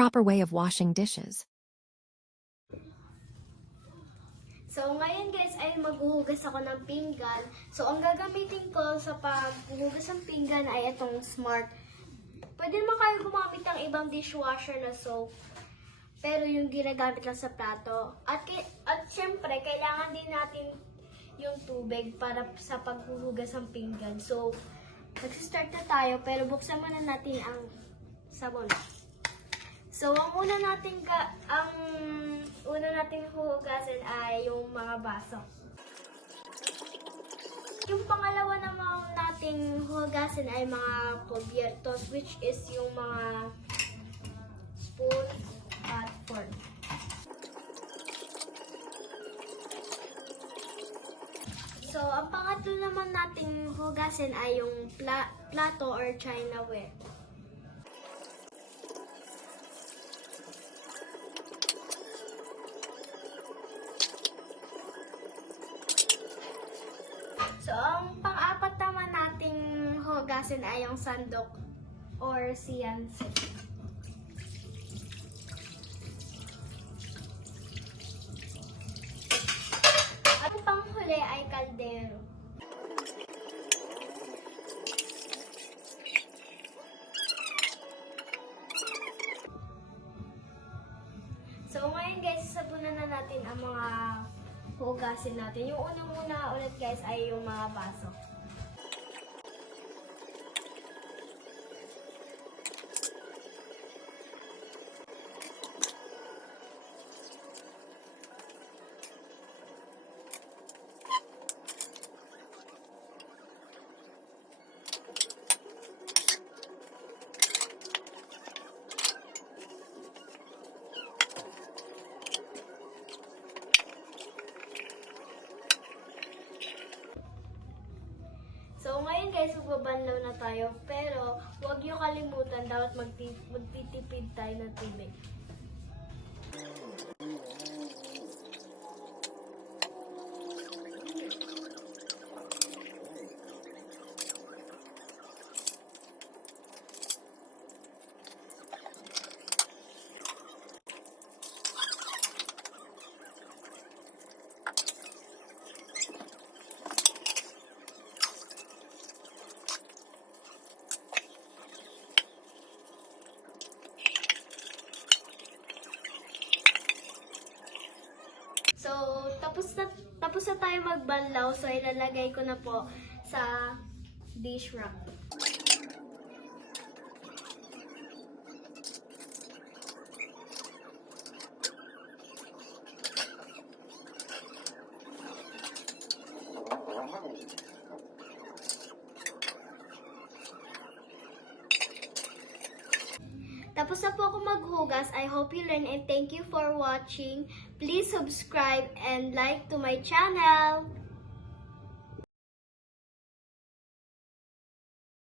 proper way of washing dishes. So, ngayon guys ay maghuhugas ako ng pinggan. So, ang gagamitin ko sa paghuhugas ng pinggan ay itong Smart. Pwede naman kayo gumamit ng ibang dishwasher na soap. Pero yung ginagamit lang sa plato. At syempre, kailangan din natin yung tubig para sa paghuhugas ng pinggan. So, nagsistart na tayo pero buksan muna natin ang sabon. So, ang una nating huhugasin ay yung mga baso. Yung pangalawa naman nating huhugasin ay mga cubiertos, which is yung mga spoon at fork. So, ang pangatlo naman nating hugasin ay yung plato or chinaware. So, ang pang-apat naman nating hugasin ay yung sandok or siyanse. At ang panghuli ay kaldero. So, ngayon guys, sabunan na natin ang mga hugasin natin. Yung unang muna ulit guys ay yung mga baso. So, ngayon guys, magbabanlaw na tayo. Pero, huwag niyo kalimutan, dapat magtitipid tayo ng tubig. So, tapos na tayo magbanlaw. So, ilalagay ko na po sa dish rack. Tapos na po ako maghugas. I hope you learn and thank you for watching. Please subscribe and like to my channel.